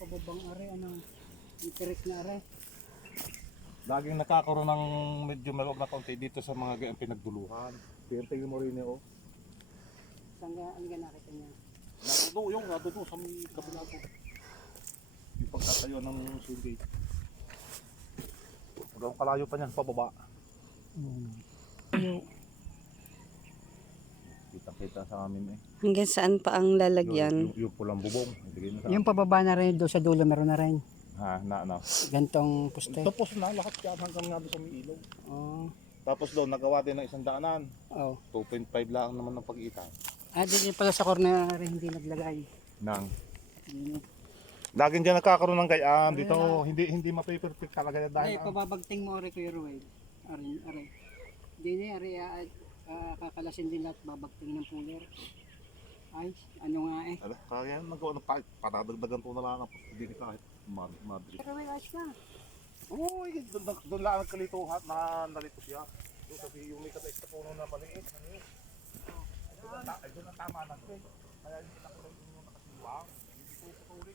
pababang are, ano, yung tirik na are. Laging nakakaroon ng medyo maluwag na kaunti dito sa mga gayang pinagduluhan. Pero tingin mo rin oh. Saan nga, ang nakita niya? Nato sa may kabila ko. Yung pagtatayo ng sungay. Hanggang kalayo pa niyan, pababa. Kita-kita sa amin eh. Hanggang saan pa ang lalagyan? Yung pulang bubong. Yung pababa na rin, doon sa dulo, meron na rin. Ha, Gantong puste. Tapos na, lahat yan hanggang nga doon sa may ilaw. Oh. Tapos doon, nagawa din ng 100. Oh. 2.5 lang naman ng pag-iitan. Din pala sa corner rin hindi naglagay. Nang. Hindi. Laging dyan nagkakaroon ng gayaan dito. Hindi ma-perfect talaga yan Ay, dahil. pababagting mo rin Kuya Ruel. Aray. Hindi na, kakalasin din lahat babagting ng puler. Ay, ano nga eh. Kaya nagawa ng patadagdagan po na lang. Hindi ka kahit madrid. Pero may ayos ka. Oo, doon lang nagkalituhan na nalito siya. Doon sabi yung may katais na puno na maliit. Ano yun? Ay, doon ang tama na. Kaya hindi na ko lang yung nakasiwang. Hindi ko patuloy.